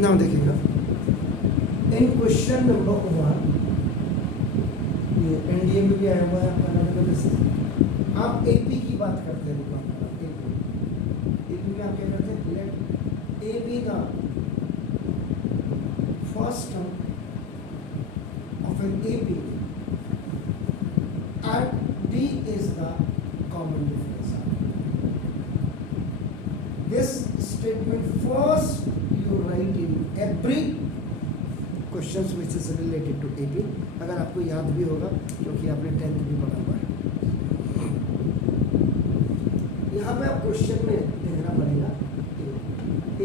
Now देखिएगा, इन question number 1, ये NDA में भी आया हुआ है आपका नंबर, आप एपी की बात करते हैं। एपी में आप क्या करते हैं, let A be the first term of an AP and D is the common difference. This statement first you write in every questions which is related to AP, अगर आपको याद भी होगा क्योंकि आपने 10th भी पढ़ा हुआ है। यहाँ पे आप क्वेश्चन में देखना पड़ेगा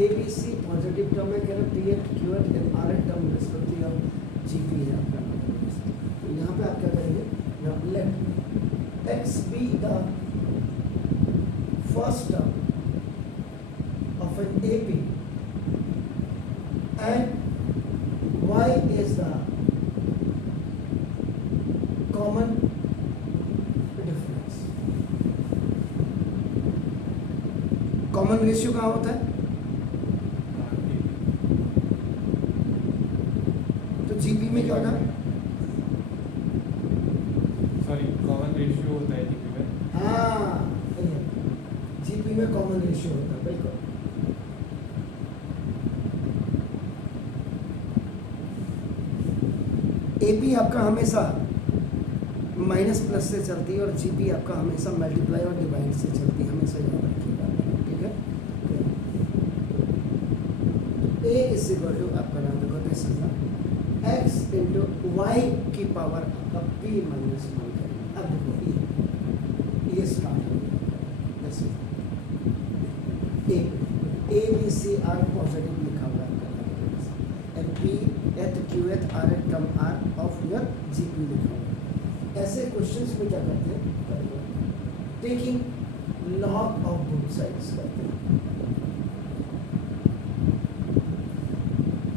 ABC पॉजिटिव टर्म है, कह रहे PH QH and RH term respective of GP है आपका। तो यहाँ पे आप क्या करेंगे, now let X be the first term of an AP and y is the common difference। Common ratio कहाँ होता है, तो जीपी में क्या होता है, सॉरी कॉमन रेशियो होता है जीपी में। हाँ जीपी में कॉमन रेशियो होता है, बिल्कुल। एपी आपका हमेशा माइनस प्लस से चलती है और जीपी आपका हमेशा मल्टीप्लाई और डिवाइड से चलती है, हमेशा याद रखिएगा, ठीक है। ए इज इक्वल टू आपका नाम देखो, this is the x into y की पावर आपका पी माइनस वन करेंगे। अब देखो ये स्टार्ट हो गया, this is a b c r positive लिखा हुआ है आपका, and p th q th r th term r of your GP लिखा हुआ है। ऐसे क्वेश्चंस में क्या करते हैं, taking log of both sides करते हैं।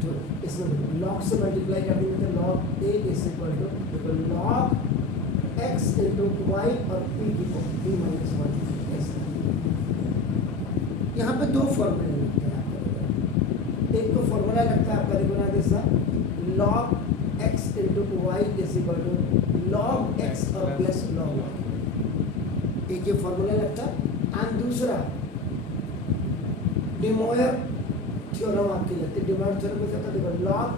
तो इसमें लॉग से मल्टीप्लाई कर देंगे तो log a is equal to log x into y और पी की पी माइनस वन। यहाँ पे दो फॉर्मूले लगते हैं आपका, एक तो फॉर्मूला लगता है आपका, देखो ना जैसा log x into y is equal to log x और प्लस log y, एक ये फॉर्मूला लगता है। एंड दूसरा डिमोयर थ्योरम आपकी लगती है। डिमोयर थ्योरम में क्या होता है, देखो log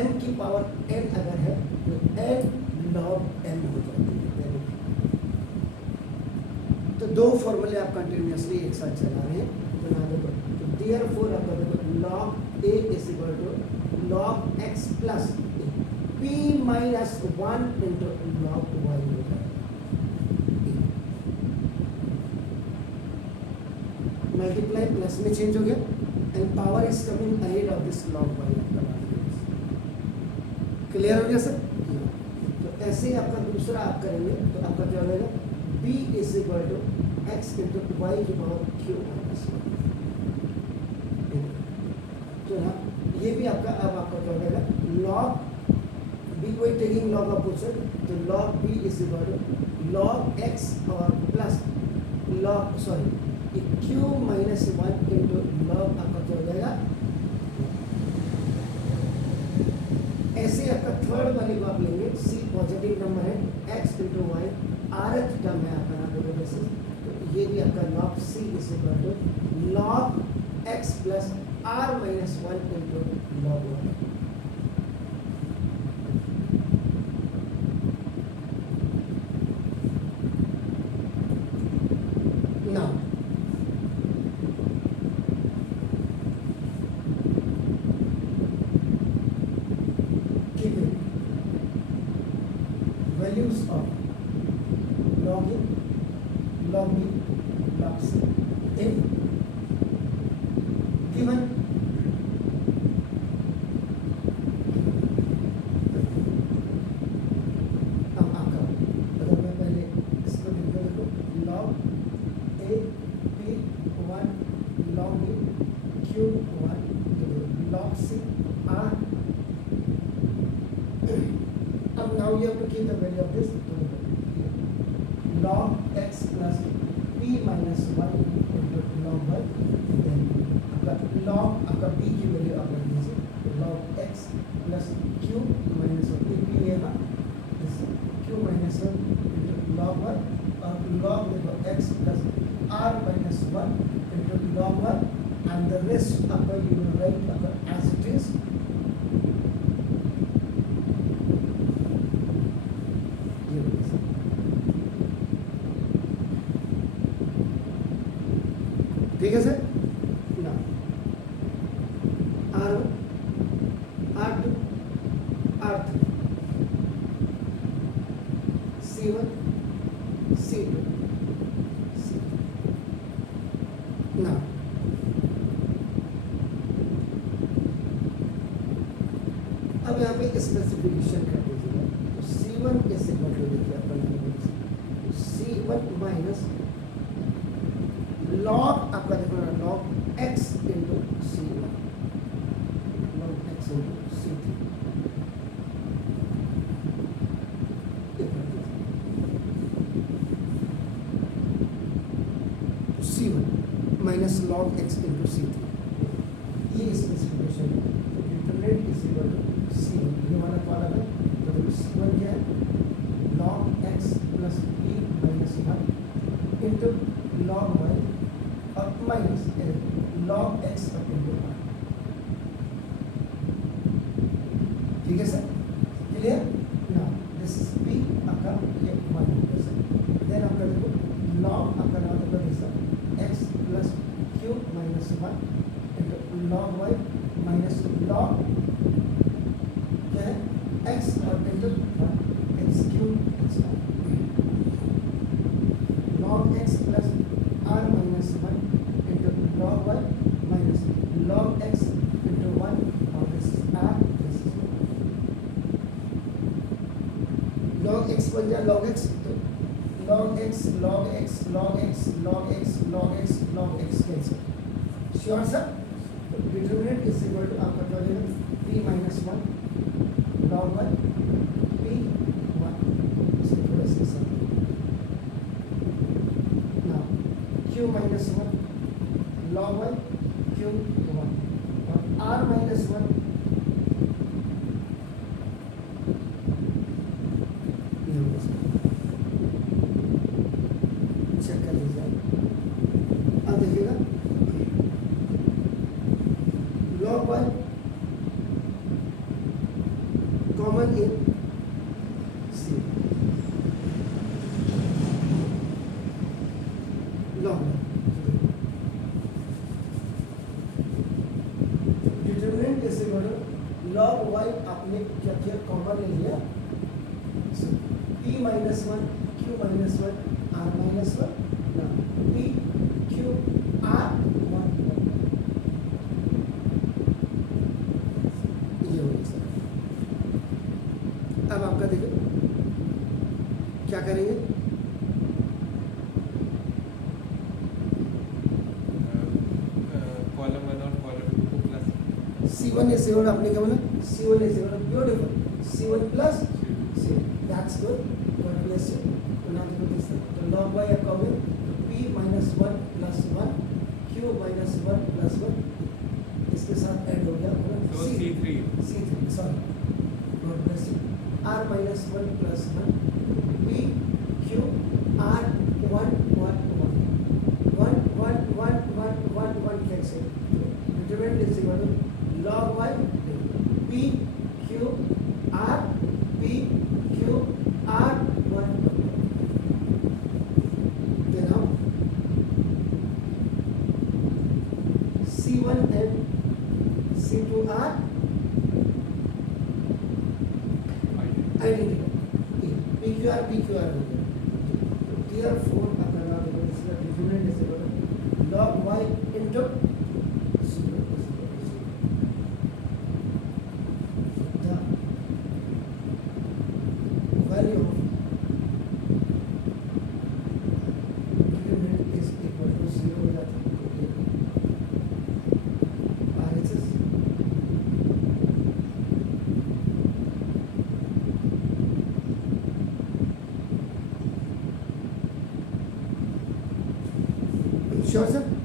m की पावर n अगर है तो n log m हो जाती है। तो दो फॉर्मूले आप कंटिन्यूअसली एक साथ चला रहे हैं, तो ना देखो, तो देयरफॉर आपका देखो log a is equal to log x plus p minus one into log y हो जाएगा। मल्टीप्लाई प्लस में चेंज हो गया and power is coming ahead of this log y। Clear हो गया सर? तो ऐसे ही आपका दूसरा आप करेंगे तो आपका क्या हो जाएगा, b is equal to x into y की पावर q माइनस वन। तो यहाँ ये भी आपका अब आपका क्या हो जाएगा, log b कोई taking log of both side, तो log b is equal to log x और plus log sorry q minus one into log आपका क्या हो जाएगा। ऐसे आपका थर्ड वाले को आप लेंगे, c पॉजिटिव नंबर है, x into y rth term है आपका नाम देखो जैसे, तो ये भी आपका log c is equal to log x plus r minus one into log y। Now given values of log a, log b, log c in given अब आपका अगर मैं पहले इसको लिख दूं, देखो log a p 1 log b q 1 log c r। अब now you have to keep the value of this log x plus p minus 1 into log y, then आपका log आपका b की वैल्यू आप रख दीजिए x plus q minus 1 ये p लेगा q minus 1 into log 1 और log देखो x plus r minus 1 into log 1 and the rest upper you will write upper as it is. ठीक है सर ना R1 R2 R3 C1 C2 C3 ना अब यहाँ पे स्पेसिफिकेशन कर दीजिएगा तो C1 इज इक्वल टू देखिए अपन C1 माइनस लॉग आपका देखो ना log x into C1 log x into C3 C1 minus log x into C3 ये स्पेसिफिकेशन है determinant is equal to C1 ये वाला वाला है तो देखो C1 क्या है log x plus p minus 1 into log y और minus log x into y ठीक है sir clear now this is p आपका ये 1 होगा सर देन आपका देखो log आपका नाम होगा this x plus q minus 1 into log y minus log क्या है x और into x cube x log x plus r minus 1 into log y minus log x into 1 और this is r this is log x बन जाए log x तो log x log x log x log x log x log x cancel sure sir तो determinant is equal to आपका क्या हो जाएगा p minus 1 log 1 p 1 इसको थोड़ा सा सब now q minus 1 log 1 q 1 और r माइनस 1 चेक कर लीजिए अब देखिएगा log 1 common in C log 1 determinant is equal to log y आपने क्या किया कॉमन ले लिया p minus 1 q minus 1 r minus 1 ना p q r 1 ये हो गया सर अब आपका देखो क्या करेंगे कॉलम 1 और कॉलम 2 को प्लस C1 is equal आपने क्या बोला C1 is equal beautiful C1 plus C that's good God bless you तो now देखो this तो log y आपका हो गया तो p minus 1 plus 1 q minus 1 plus 1 इसके साथ ऐड हो गया पूरा तो C3 C3 sorry God bless you r minus 1 plus 1 p q r 1 1 1 1 1 1 1 1 1 cancel determinant is equal to log y p q r p q r 1 then now C1 and C2 are identical PQR PQR हो गया तो tier 4 अपना नाम देखो इसका determinant is equal to log y into the value of determinant is equal to 0 हो जाता है RHS sure sir